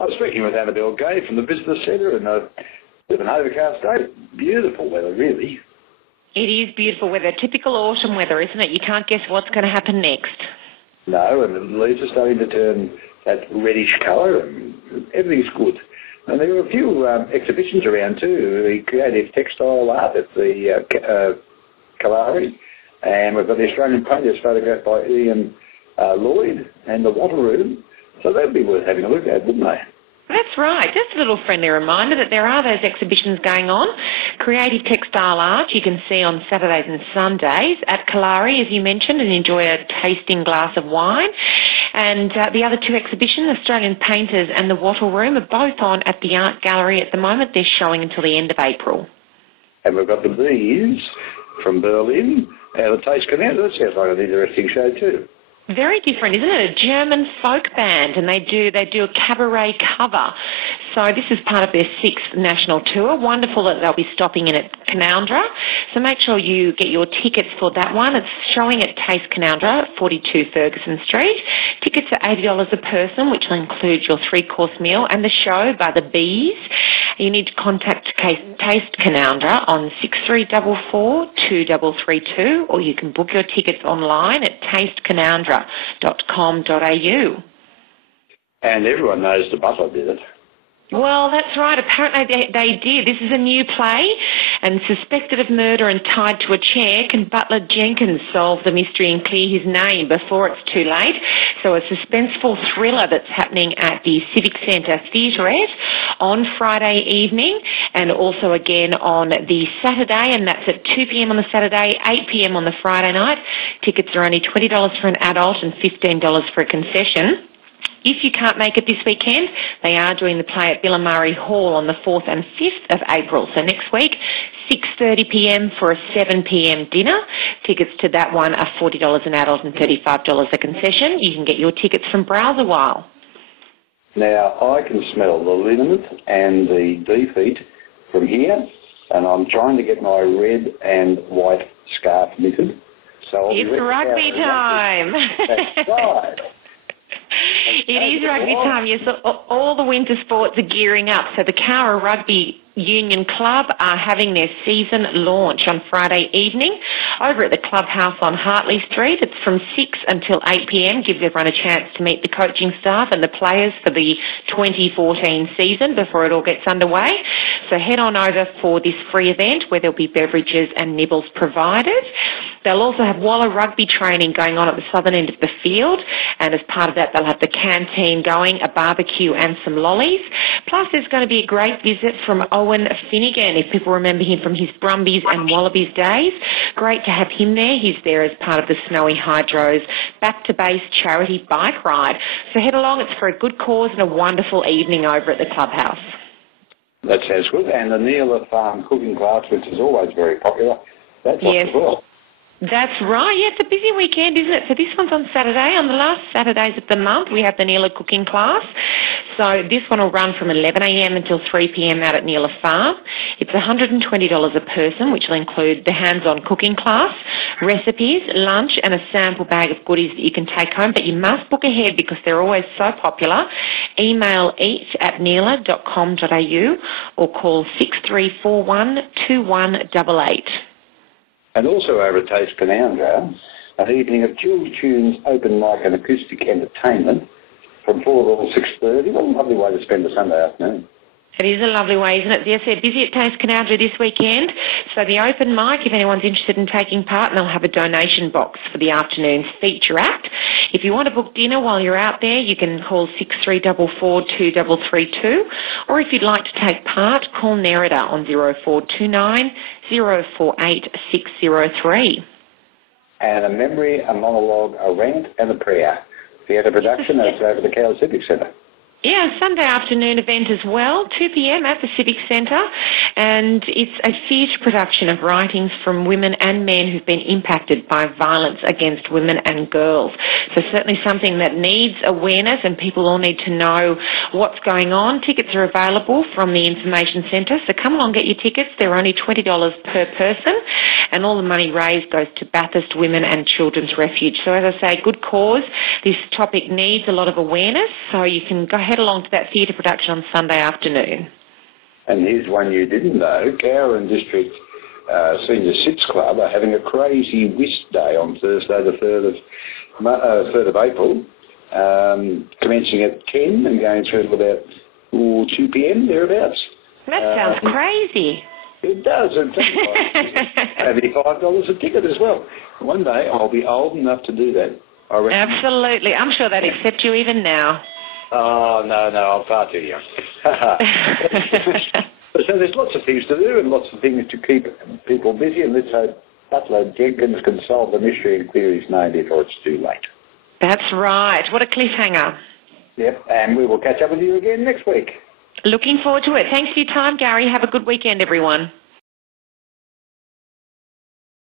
I was speaking with Annabelle Gay from the Visitor Centre and with an overcast day. Beautiful weather, really. It is beautiful weather, typical autumn weather, isn't it? You can't guess what's going to happen next. No, and the leaves are starting to turn that reddish colour and everything's good. And there were a few exhibitions around too, the creative textile art at the Kalari, and we've got the Australian painters photographed by Ian Lloyd and the Water Room, so that'd be worth having a look at, wouldn't they? That's right. Just a little friendly reminder that there are those exhibitions going on. Creative textile art you can see on Saturdays and Sundays at Kalari, as you mentioned, and enjoy a tasting glass of wine. And the other two exhibitions, Australian Painters and the Wattle Room, are both on at the Art Gallery at the moment. They're showing until the end of April. And we've got the Bees from Berlin and the Taste Canada. That sounds like an interesting show too. Very different, isn't it? A German folk band, and they do a cabaret cover. So this is part of their 6th national tour. Wonderful that they'll be stopping in at Canowindra. So make sure you get your tickets for that one. It's showing at Taste Canowindra, 42 Ferguson Street. Tickets are $80 a person, which will include your 3-course meal and the show by the Bees. You need to contact Taste Canowindra on 6344 2332, or you can book your tickets online at tastecanowindra.com.au. And everyone knows the Butler did it. Well, that's right. Apparently they did. This is a new play, and suspected of murder and tied to a chair, can Butler Jenkins solve the mystery and clear his name before it's too late? So a suspenseful thriller that's happening at the Civic Centre Theaterette on Friday evening, and also again on the Saturday, and that's at 2 p.m. on the Saturday, 8 p.m. on the Friday night. Tickets are only $20 for an adult and $15 for a concession. If you can't make it this weekend, they are doing the play at Billamurray Hall on the 4th and 5th of April. So next week, 6:30 p.m. for a 7 p.m. dinner. Tickets to that one are $40 an adult and $35 a concession. You can get your tickets from Browserwhile. Now, I can smell the liniment and the defeat from here, and I'm trying to get my red and white scarf knitted. So it's rugby time. That's right. It is rugby time, yes. All the winter sports are gearing up. So the Cowra Rugby Union Club are having their season launch on Friday evening over at the clubhouse on Hartley Street. It's from 6 until 8 p.m. Gives everyone a chance to meet the coaching staff and the players for the 2014 season before it all gets underway. So head on over for this free event where there'll be beverages and nibbles provided. They'll also have Waller rugby training going on at the southern end of the field, and as part of that they'll have the canteen going, a barbecue and some lollies. Plus there's going to be a great visit from Owen Finnegan, if people remember him from his Brumbies and Wallabies days. Great to have him there. He's there as part of the Snowy Hydros Back to Base charity bike ride. So head along, it's for a good cause and a wonderful evening over at the clubhouse. That sounds good. And the Neela Farm cooking class, which is always very popular, that's yes. as well. That's right. Yeah, it's a busy weekend, isn't it? So this one's on Saturday. On the last Saturdays of the month, we have the Neela cooking class. So this one will run from 11 a.m. until 3 p.m. out at Neela Farm. It's $120 a person, which will include the hands-on cooking class, recipes, lunch, and a sample bag of goodies that you can take home. But you must book ahead because they're always so popular. Email eat@neela.com.au or call 6341 2188. And also over at Taste Canowindra, an evening of Jules Tunes open mic and acoustic entertainment from 4 till 6:30. What a lovely way to spend a Sunday afternoon. It is a lovely way, isn't it? Yes, they're busy at Taste Canowindra this weekend. So the open mic, if anyone's interested in taking part, and they'll have a donation box for the afternoon's feature act. If you want to book dinner while you're out there, you can call 6344 2332. Or if you'd like to take part, call Nerida on 0429 048 603. And a memory, a monologue, a rant and a prayer. Theatre production, that's over the Cowra Civic Centre. Yeah, Sunday afternoon event as well, 2 p.m. at the Civic Centre, and it's a theatre production of writings from women and men who've been impacted by violence against women and girls. So certainly something that needs awareness, and people all need to know what's going on. Tickets are available from the Information Centre, so come along, get your tickets. They're only $20 per person, and all the money raised goes to Bathurst Women and Children's Refuge. So as I say, good cause. This topic needs a lot of awareness, so you can go ahead head along to that theatre production on Sunday afternoon. And here's one you didn't know. Cowra District Senior Sits Club are having a crazy whist day on Thursday, the 3rd of April, commencing at 10 and going through till about 2 p.m, thereabouts. That sounds crazy. It does. Maybe $5 a ticket as well. One day I'll be old enough to do that. I reckon. Absolutely. I'm sure they'd accept you even now. Oh, no, I'm far too young. So there's lots of things to do and lots of things to keep people busy, and let's hope Butler Jenkins can solve the mystery and clear his name before it's too late. That's right. What a cliffhanger. Yep, and we will catch up with you again next week. Looking forward to it. Thanks for your time, Gary. Have a good weekend, everyone.